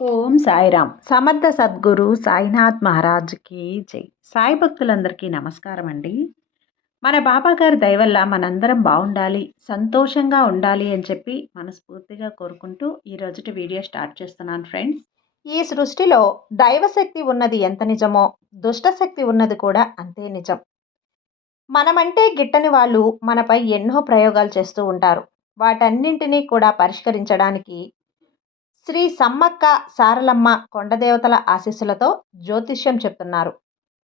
ఓం సాయిరామ్ సమర్థ సద్గురు సాయినాథ్ మహారాజ్కి జై. సాయి భక్తులందరికీ నమస్కారం అండి మన బాబాగారి దయవల్ల మనందరం బాగుండాలి సంతోషంగా ఉండాలి అని చెప్పి మనస్ఫూర్తిగా కోరుకుంటూ ఈ రోజుటి వీడియో స్టార్ట్ చేస్తున్నాను ఫ్రెండ్స్. ఈ సృష్టిలో దైవశక్తి ఉన్నది ఎంత నిజమో దుష్టశక్తి ఉన్నది కూడా అంతే నిజం. మనమంటే గిట్టని వాళ్ళు మనపై ఎన్నో ప్రయోగాలు చేస్తూ ఉంటారు. వాటన్నింటినీ కూడా పరిష్కరించడానికి శ్రీ సమ్మక్క సారలమ్మ కొండదేవతల ఆశీస్సులతో జ్యోతిష్యం చెప్తున్నారు.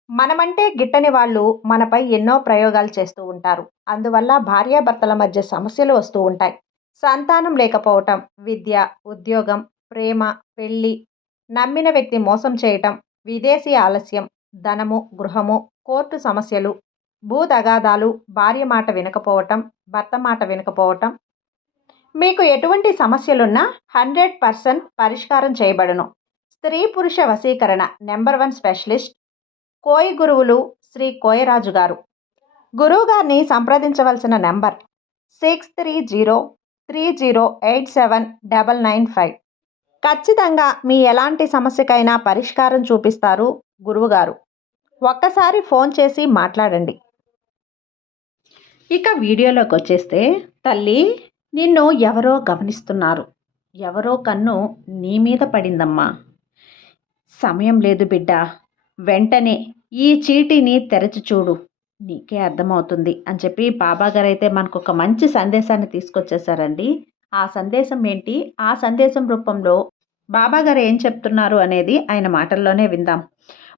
మనమంటే గిట్టని వాళ్ళు మనపై ఎన్నో ప్రయోగాలు చేస్తూ ఉంటారు. అందువల్ల భార్యాభర్తల మధ్య సమస్యలు వస్తూ ఉంటాయి. సంతానం లేకపోవటం విద్య ఉద్యోగం ప్రేమ పెళ్ళి నమ్మిన వ్యక్తి మోసం చేయటం విదేశీ ఆలస్యం ధనము గృహము కోర్టు సమస్యలు భూతగాదాలు భార్య మాట వినకపోవటం భర్త మాట వినకపోవటం మీకు ఎటువంటి సమస్యలున్నా హండ్రెడ్ పర్సెంట్ పరిష్కారం చేయబడును. స్త్రీ పురుష వశీకరణ నెంబర్ వన్ స్పెషలిస్ట్ కోయి గురువులు శ్రీ కోయరాజు గారు. గురువు గారిని సంప్రదించవలసిన number six three zero three zero eight seven double nine five. ఖచ్చితంగా మీ ఎలాంటి సమస్యకైనా పరిష్కారం చూపిస్తారు గురువుగారు ఒక్కసారి ఫోన్ చేసి మాట్లాడండి. ఇక వీడియోలోకి వచ్చేస్తే తల్లి నిన్ను ఎవరో గమనిస్తున్నారు. ఎవరో కన్ను నీ మీద పడిందమ్మా. సమయం లేదు బిడ్డ. వెంటనే ఈ చీటీని తెరచి చూడు. నీకే అర్థమవుతుంది అని చెప్పి బాబాగారు అయితే మనకు ఒక మంచి సందేశాన్ని తీసుకొచ్చేసారండి ఆ సందేశం ఏంటి? ఆ సందేశం రూపంలో బాబాగారు ఏం చెప్తున్నారు అనేది ఆయన మాటల్లోనే విందాం.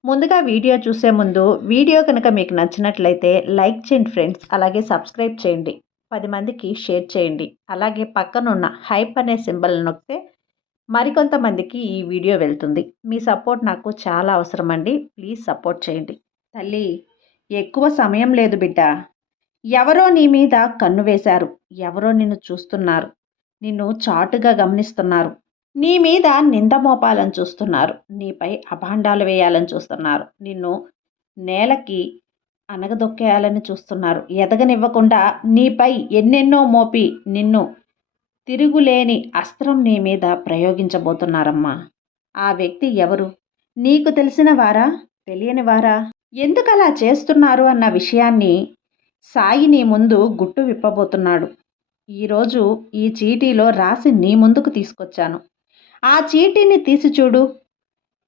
ముందుగా వీడియో చూసే ముందు వీడియో కనుక మీకు నచ్చినట్లయితే లైక్ చేయండి ఫ్రెండ్స్. అలాగే సబ్స్క్రైబ్ చేయండి. పది మందికి షేర్ చేయండి. అలాగే పక్కనున్న హైప్ అనే సింబల్ నొక్కితే మరికొంతమందికి ఈ వీడియో వెళ్తుంది. మీ సపోర్ట్ నాకు చాలా అవసరం అండి ప్లీజ్ సపోర్ట్ చేయండి. తల్లి ఎక్కువ సమయం లేదు బిడ్డ. ఎవరో నీ మీద కన్ను వేశారు. ఎవరో నిన్ను చూస్తున్నారు. నిన్ను చాటుగా గమనిస్తున్నారు. నీ మీద నింద మోపాలని చూస్తున్నారు. నీపై అభాండాలు వేయాలని చూస్తున్నారు. నిన్ను నేలకి అనగదొక్కేయాలని చూస్తున్నారు. ఎదగనివ్వకుండా నీపై ఎన్నెన్నో మోపి నిన్ను తిరుగులేని అస్త్రం నీ మీద ప్రయోగించబోతున్నారమ్మా. ఆ వ్యక్తి ఎవరు? నీకు తెలిసిన వారా? తెలియని వారా? ఎందుకలా చేస్తున్నారు అన్న విషయాన్ని సాయి నీ ముందు గుట్టు విప్పబోతున్నాడు. ఈరోజు ఈ చీటీలో రాసి నీ ముందుకు తీసుకొచ్చాను. ఆ చీటీని తీసి చూడు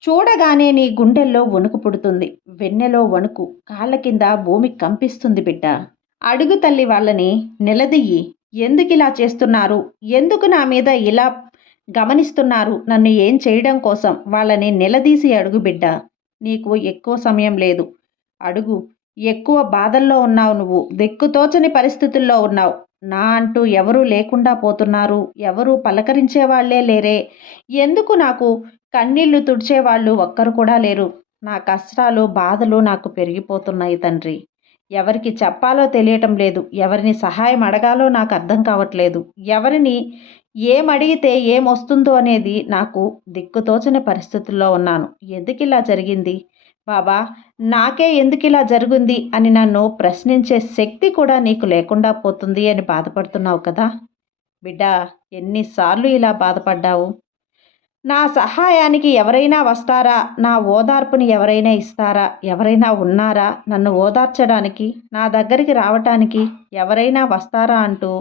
చూడగానే నీ గుండెల్లో వణుకు పుడుతుంది. వెన్నెలో వణుకు. కాళ్ళ కింద భూమి కంపిస్తుంది బిడ్డ. అడుగు తల్లి వాళ్ళని నిలదీయి ఎందుకు ఇలా చేస్తున్నారు? ఎందుకు నా మీద ఇలా గమనిస్తున్నారు? నన్ను ఏం చేయడం కోసం? వాళ్ళని నిలదీసి అడుగు బిడ్డ. నీకు ఎక్కువ సమయం లేదు. అడుగు. ఎక్కువ బాధల్లో ఉన్నావు నువ్వు. దిక్కుతోచని పరిస్థితుల్లో ఉన్నావు. నా అంటూ ఎవరూ లేకుండా పోతున్నారు. ఎవరు పలకరించేవాళ్ళే లేరే. ఎందుకు నాకు కన్నీళ్ళు తుడిచేవాళ్ళు ఒక్కరు కూడా లేరు. నా కష్టాలు బాధలు నాకు పెరిగిపోతున్నాయి తండ్రి. ఎవరికి చెప్పాలో తెలియటం లేదు. ఎవరిని సహాయం అడగాలో నాకు అర్థం కావట్లేదు. ఎవరిని ఏమడిగితే ఏమొస్తుందో అనేది నాకు దిక్కుతోచని పరిస్థితుల్లో ఉన్నాను. ఎందుకు ఇలా జరిగింది? బాబా నాకే ఎందుకు ఇలా జరుగుంది అని నన్ను ప్రశ్నించే శక్తి కూడా నీకు లేకుండా పోతుంది అని బాధపడుతున్నావు కదా. బిడ్డ ఎన్నిసార్లు ఇలా బాధపడ్డావు? నా సహాయానికి ఎవరైనా వస్తారా? నా ఓదార్పుని ఎవరైనా ఇస్తారా? ఎవరైనా ఉన్నారా? నన్ను ఓదార్చడానికి నా దగ్గరికి రావటానికి ఎవరైనా వస్తారా అంటూ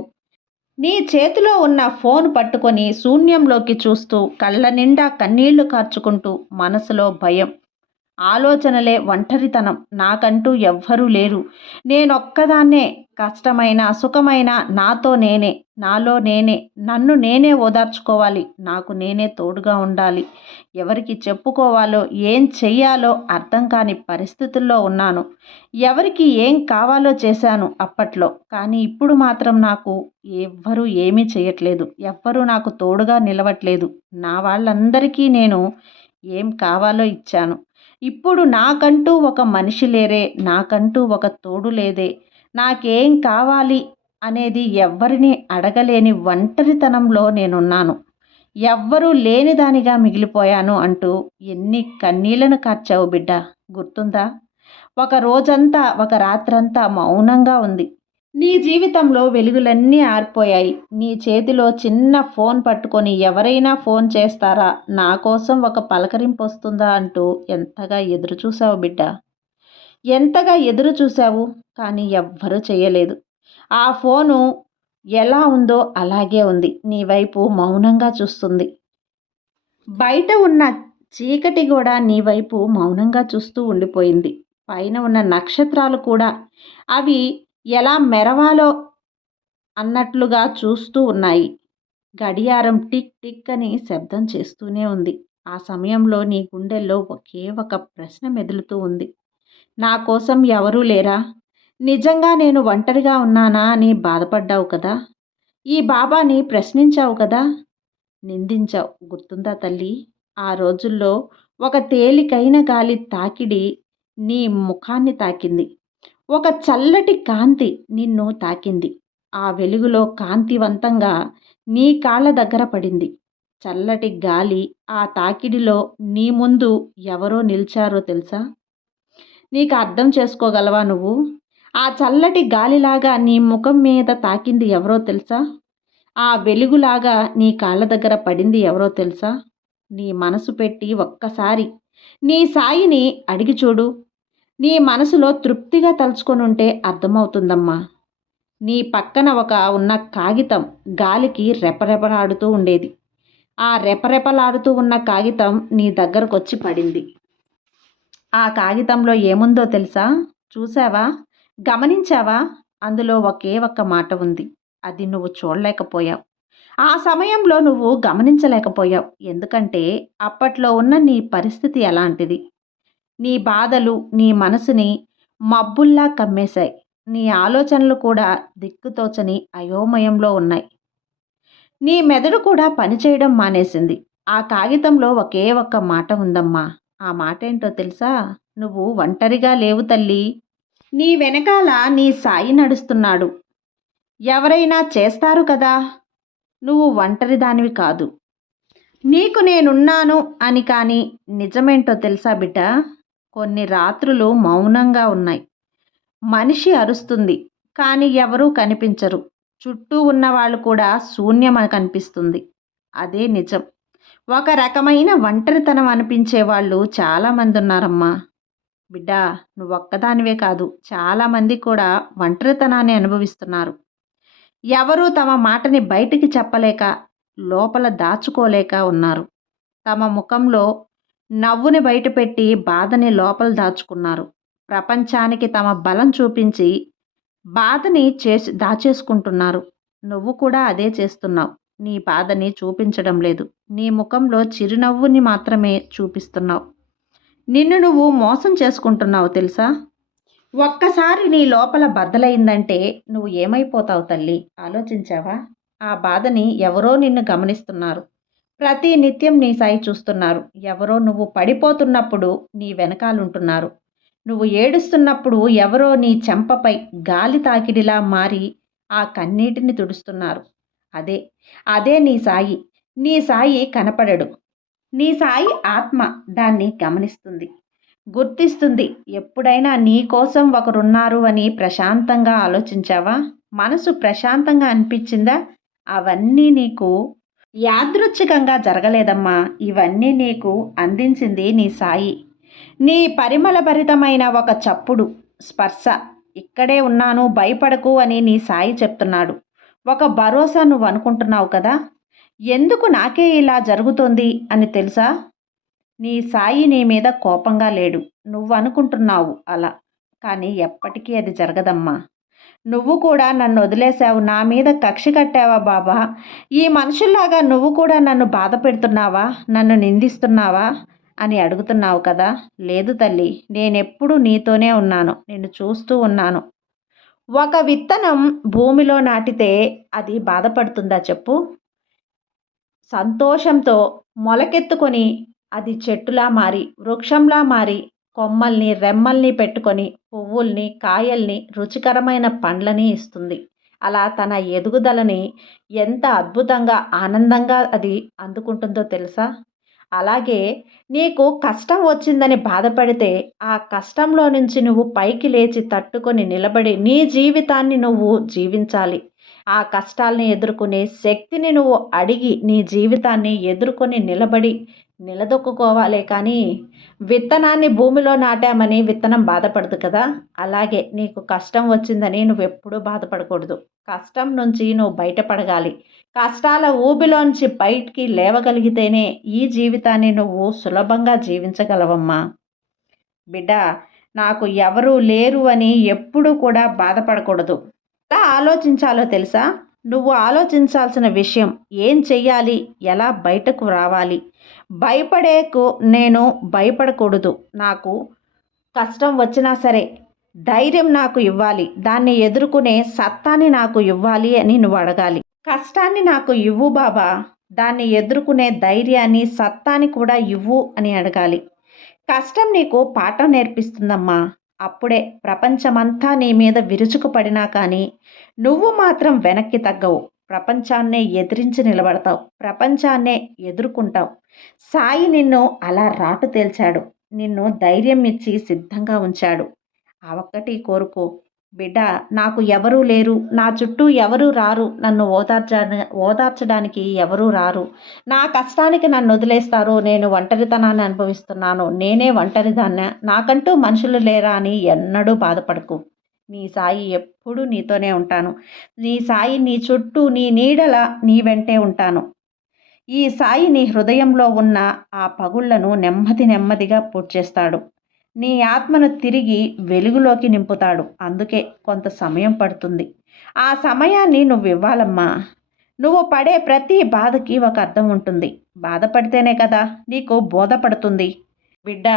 నీ చేతిలో ఉన్న ఫోన్ పట్టుకొని శూన్యంలోకి చూస్తూ కళ్ళ నిండా కన్నీళ్ళు కార్చుకుంటూ మనసులో భయం. ఆలోచనలే ఒంటరితనం. నాకంటూ ఎవ్వరూ లేరు. నేనొక్కదాన్నే. కష్టమైన సుఖమైన నాతో నేనే. నాలో నేనే. నన్ను నేనే ఓదార్చుకోవాలి. నాకు నేనే తోడుగా ఉండాలి. ఎవరికి చెప్పుకోవాలో ఏం చెయ్యాలో అర్థం కాని పరిస్థితుల్లో ఉన్నాను. ఎవరికి ఏం కావాలో చేశాను అప్పట్లో. కానీ ఇప్పుడు మాత్రం నాకు ఎవ్వరూ ఏమీ చేయట్లేదు ఎవ్వరూ నాకు తోడుగా నిలవట్లేదు. నా వాళ్ళందరికీ నేను ఏం కావాలో ఇచ్చాను. ఇప్పుడు నాకంటూ ఒక మనిషి లేరే నాకంటూ ఒక తోడు లేదే నాకేం కావాలి అనేది ఎవ్వరిని అడగలేని ఒంటరితనంలో నేనున్నాను. ఎవ్వరూ లేనిదానిగా మిగిలిపోయాను అంటూ ఎన్ని కన్నీళ్ళను కార్చావు బిడ్డ గుర్తుందా? ఒక రోజంతా ఒక రాత్రంతా మౌనంగా ఉంది. నీ జీవితంలో వెలుగులన్నీ ఆరిపోయాయి. నీ చేతిలో చిన్న ఫోన్ పట్టుకొని ఎవరైనా ఫోన్ చేస్తారా? నా కోసం ఒక పలకరింపు వస్తుందా అంటూ ఎంతగా ఎదురు చూసావు బిడ్డ? ఎంతగా ఎదురు చూసావు కానీ ఎవ్వరూ చేయలేదు. ఆ ఫోను ఎలా ఉందో అలాగే ఉంది. నీ వైపు మౌనంగా చూస్తుంది. బయట ఉన్న చీకటి కూడా నీ వైపు మౌనంగా చూస్తూ ఉండిపోయింది. పైన ఉన్న నక్షత్రాలు కూడా అవి ఎలా మెరవాలో అన్నట్లుగా చూస్తూ ఉన్నాయి. గడియారం టిక్ టిక్ అని శబ్దం చేస్తూనే ఉంది. ఆ సమయంలో నీ గుండెల్లో ఒకే ఒక ప్రశ్న మెదులుతూ ఉంది. నా కోసం ఎవరూ లేరా? నిజంగా నేను ఒంటరిగా ఉన్నానా అని బాధపడ్డావు కదా? ఈ బాబాని ప్రశ్నించావు కదా? నిందించావు. గుర్తుందా తల్లి? ఆ రోజుల్లో ఒక తేలికైన గాలి తాకిడి నీ ముఖాన్ని తాకింది. ఒక చల్లటి కాంతి నిన్ను తాకింది. ఆ వెలుగులో కాంతివంతంగా నీ కాళ్ళ దగ్గర పడింది. చల్లటి గాలి ఆ తాకిడిలో నీ ముందు ఎవరో నిలిచారో తెలుసా? నీకు అర్థం చేసుకోగలవా నువ్వు? ఆ చల్లటి గాలిలాగా నీ ముఖం మీద తాకింది ఎవరో తెలుసా? ఆ వెలుగులాగా నీ కాళ్ళ దగ్గర పడింది ఎవరో తెలుసా? నీ మనసు పెట్టి ఒక్కసారి నీ సాయిని అడిగి చూడు. నీ మనసులో తృప్తిగా తలుచుకొని ఉంటే అర్థమవుతుందమ్మా. నీ పక్కన ఒక ఉన్న కాగితం గాలికి రెపరెపలాడుతూ ఉండేది. ఆ రెపరెపలాడుతూ ఉన్న కాగితం నీ దగ్గరకు వచ్చి పడింది. ఆ కాగితంలో ఏముందో తెలుసా? చూసావా గమనించావా? అందులో ఒకే ఒక్క మాట ఉంది. అది నువ్వు చూడలేకపోయావు. ఆ సమయంలో నువ్వు గమనించలేకపోయావు. ఎందుకంటే అప్పట్లో ఉన్న నీ పరిస్థితి ఎలాంటిది? నీ బాధలు నీ మనసుని మబ్బుల్లా కమ్మేశాయి. నీ ఆలోచనలు కూడా దిక్కుతోచని అయోమయంలో ఉన్నాయి. నీ మెదడు కూడా పనిచేయడం మానేసింది. ఆ కాగితంలో ఒకే ఒక్క మాట ఉందమ్మా. ఆ మాట ఏంటో తెలుసా? నువ్వు ఒంటరిగా లేవు తల్లి. నీ వెనకాల నీ సాయి నడుస్తున్నాడు. ఎవరైనా చేస్తారు కదా? నువ్వు ఒంటరి దానివి కాదు. నీకు నేనున్నాను అని కానీ నిజమేంటో తెలుసా బిడ్డ? కొన్ని రాత్రులు మౌనంగా ఉన్నాయి. మనిషి అరుస్తుంది కానీ ఎవరూ కనిపించరు. చుట్టూ ఉన్న వాళ్ళు కూడా శూన్యం కనిపిస్తుంది. అదే నిజం. ఒక రకమైన ఒంటరితనం అనిపించే వాళ్ళు చాలామంది ఉన్నారమ్మా బిడ్డ నువ్వు ఒక్కదానివే కాదు చాలామంది కూడా ఒంటరితనాన్ని అనుభవిస్తున్నారు. ఎవరూ తమ మాటని బయటికి చెప్పలేక లోపల దాచుకోలేక ఉన్నారు. తమ ముఖంలో నవ్వుని బయటపెట్టి బాధని లోపల దాచుకున్నారు. ప్రపంచానికి తమ బలం చూపించి బాధని చేసి దాచేసుకుంటున్నారు. నువ్వు కూడా అదే చేస్తున్నావు. నీ బాధని చూపించడం లేదు. నీ ముఖంలో చిరునవ్వుని మాత్రమే చూపిస్తున్నావు. నిన్ను నువ్వు మోసం చేసుకుంటున్నావు తెలుసా? ఒక్కసారి నీ లోపల బద్దలైందంటే నువ్వు ఏమైపోతావు తల్లి? ఆలోచించావా? ఆ బాధని ఎవరో నిన్ను గమనిస్తున్నారు. ప్రతి నిత్యం నీ సాయి చూస్తున్నారు. ఎవరో నువ్వు పడిపోతున్నప్పుడు నీ వెనకాలంటున్నారు. నువ్వు ఏడుస్తున్నప్పుడు ఎవరో నీ చెంపపై గాలి తాకిడిలా మారి ఆ కన్నీటిని తుడుస్తున్నారు. అదే అదే నీ సాయి. నీ సాయి కనపడడు. నీ సాయి ఆత్మ దాన్ని గమనిస్తుంది. గుర్తిస్తుంది. ఎప్పుడైనా నీ కోసం ఒకరున్నారు అని ప్రశాంతంగా ఆలోచించావా? మనసు ప్రశాంతంగా అనిపించిందా? అవన్నీ నీకు యాదృచ్ఛికంగా జరగలేదమ్మా. ఇవన్నీ నీకు అందించింది నీ సాయి. నీ పరిమళభరితమైన ఒక చప్పుడు స్పర్శ. ఇక్కడే ఉన్నాను భయపడకు అని నీ సాయి చెప్తున్నాడు. ఒక భరోసా నువ్వు అనుకుంటున్నావు కదా? ఎందుకు నాకే ఇలా జరుగుతోంది అని తెలుసా? నీ సాయి నీ మీద కోపంగా లేడు. నువ్వు అనుకుంటున్నావు అలా. కానీ ఎప్పటికీ అది జరగదమ్మా. నువ్వు కూడా నన్ను వదిలేసావు నా మీద కక్ష కట్టావా బాబా? ఈ మనుషుల్లాగా నువ్వు కూడా నన్ను బాధ పెడుతున్నావా? నన్ను నిందిస్తున్నావా? అని అడుగుతున్నావు కదా? లేదు తల్లి నేనెప్పుడు నీతోనే ఉన్నాను నిన్ను చూస్తూ ఉన్నాను. ఒక విత్తనం భూమిలో నాటితే అది బాధపడుతుందా చెప్పు? సంతోషంతో మొలకెత్తుకొని అది చెట్టులా మారి వృక్షంలా మారి కొమ్మల్ని రెమ్మల్ని పెట్టుకొని పువ్వుల్ని కాయల్ని రుచికరమైన పండ్లని ఇస్తుంది. అలా తన ఎదుగుదలని ఎంత అద్భుతంగా ఆనందంగా అది అందుకుంటుందో తెలుసా? అలాగే నీకు కష్టం వచ్చిందని బాధపడితే ఆ కష్టంలో నుంచి నువ్వు పైకి లేచి తట్టుకొని నిలబడి నీ జీవితాన్ని నువ్వు జీవించాలి. ఆ కష్టాలని ఎదుర్కొనే శక్తిని నువ్వు అడిగి నీ జీవితాన్ని ఎదుర్కొని నిలబడి నిలదొక్కుకోవాలి కానీ విత్తనాన్ని భూమిలో నాటామని విత్తనం బాధపడదు కదా? అలాగే నీకు కష్టం వచ్చిందని నువ్వు ఎప్పుడూ బాధపడకూడదు. కష్టం నుంచి నువ్వు బయటపడగాలి. కష్టాల ఊబిలోంచి బయటికి లేవగలిగితేనే ఈ జీవితాన్ని నువ్వు సులభంగా జీవించగలవమ్మా. బిడ్డ నాకు ఎవరూ లేరు అని ఎప్పుడూ కూడా బాధపడకూడదు. ఎలా ఆలోచించాలో తెలుసా? నువ్వు ఆలోచించాల్సిన విషయం ఏం చెయ్యాలి? ఎలా బయటకు రావాలి? భయపడేకు నేను భయపడకూడదు. నాకు కష్టం వచ్చినా సరే ధైర్యం నాకు ఇవ్వాలి. దాన్ని ఎదుర్కొనే సత్తాని నాకు ఇవ్వాలి అని నువ్వు అడగాలి. కష్టాన్ని నాకు ఇవ్వు బాబా. దాన్ని ఎదుర్కొనే ధైర్యాన్ని సత్తాని కూడా ఇవ్వు అని అడగాలి. కష్టం నీకు పాఠం నేర్పిస్తుందమ్మా. అప్పుడే ప్రపంచమంతా నీ మీద విరుచుకుపడినా కానీ నువ్వు మాత్రం వెనక్కి తగ్గవు. ప్రపంచాన్నే ఎదిరించి నిలబడతావు. ప్రపంచాన్నే ఎదుర్కొంటావు. సాయి నిన్ను అలా రాటు తేల్చాడు. నిన్ను ధైర్యం ఇచ్చి సిద్ధంగా ఉంచాడు. ఆ ఒక్కటి కోరుకో. బిడ్డ నాకు ఎవరూ లేరు. నా చుట్టూ ఎవరూ రారు. నన్ను ఓదార్చ ఓదార్చడానికి ఎవరూ రారు. నా కష్టానికి నన్ను వదిలేస్తారు నేను ఒంటరితనాన్ని అనుభవిస్తున్నాను. నేనే ఒంటరిదాన్న. నాకంటూ మనుషులు లేరా అని ఎన్నడూ బాధపడకు. నీ సాయి ఎప్పుడూ నీతోనే ఉంటాను. నీ సాయి నీ చుట్టూ నీ నీడల నీ వెంటే ఉంటాను. ఈ సాయి నీ హృదయంలో ఉన్న ఆ పగుళ్ళను నెమ్మది నెమ్మదిగా పూడ్చేస్తాడు. నీ ఆత్మను తిరిగి వెలుగులోకి నింపుతాడు. అందుకే కొంత సమయం పడుతుంది. ఆ సమయాన్ని నువ్వు ఇవ్వాలమ్మా నువ్వు పడే ప్రతి బాధకి ఒక అర్థం ఉంటుంది. బాధపడితేనే కదా నీకు బోధపడుతుంది. బిడ్డ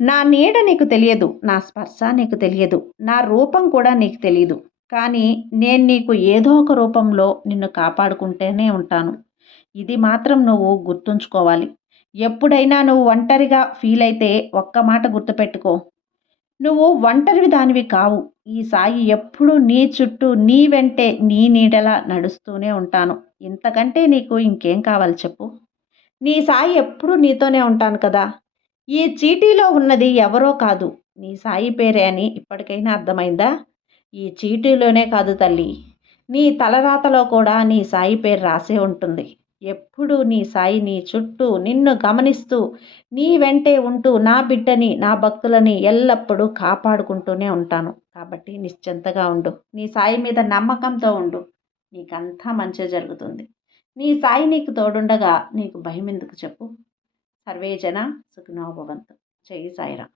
నా నీడ నీకు తెలియదు. నా స్పర్శ నీకు తెలియదు. నా రూపం కూడా నీకు తెలియదు కానీ నేను నీకు ఏదో ఒక రూపంలో నిన్ను కాపాడుకుంటేనే ఉంటాను. ఇది మాత్రం నువ్వు గుర్తుంచుకోవాలి. ఎప్పుడైనా నువ్వు ఒంటరిగా ఫీల్ అయితే ఒక్క మాట గుర్తుపెట్టుకో. నువ్వు ఒంటరివి దానివి కావు. ఈ సాయి ఎప్పుడూ నీ చుట్టూ నీ వెంటే నీ నీడలా నడుస్తూనే ఉంటాను. ఇంతకంటే నీకు ఇంకేం కావాలి చెప్పు? నీ సాయి ఎప్పుడూ నీతోనే ఉంటాను కదా. ఈ చీటీలో ఉన్నది ఎవరో కాదు. నీ సాయి పేరే అని ఇప్పటికైనా అర్థమైందా? ఈ చీటీలోనే కాదు తల్లి. నీ తలరాతలో కూడా నీ సాయి పేరు రాసే ఉంటుంది. ఎప్పుడూ నీ సాయి నీ చుట్టూ నిన్ను గమనిస్తూ నీ వెంటే ఉంటూ నా బిడ్డని నా భక్తులని ఎల్లప్పుడూ కాపాడుకుంటూనే ఉంటాను. కాబట్టి నిశ్చింతగా ఉండు. నీ సాయి మీద నమ్మకంతో ఉండు. నీకంతా మంచి జరుగుతుంది. నీ సాయి నీకు తోడుండగా నీకు భయం ఎందుకు చెప్పు సర్వేజన సుఖనోభవంతు జై సాయిరా